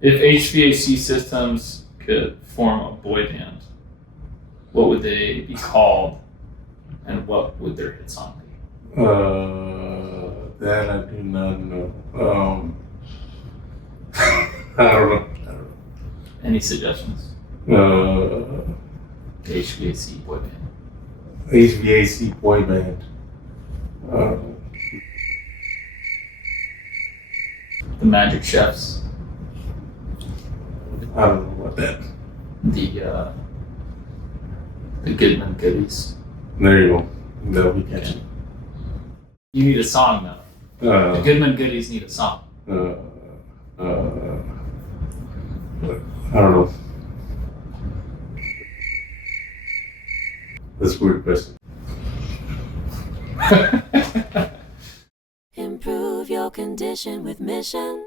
If HVAC systems could form a boy band, what would they be called, and what would their hit song be? That I do not know. I don't know. Any suggestions? HVAC boy band. HVAC boy band. The Magic Chefs. I don't know about that. The Goodman Goodies. There you go. That'll be catchy. You need a song though. The Goodman Goodies need a song. I don't know. That's a weird question. Improve your condition with Mission.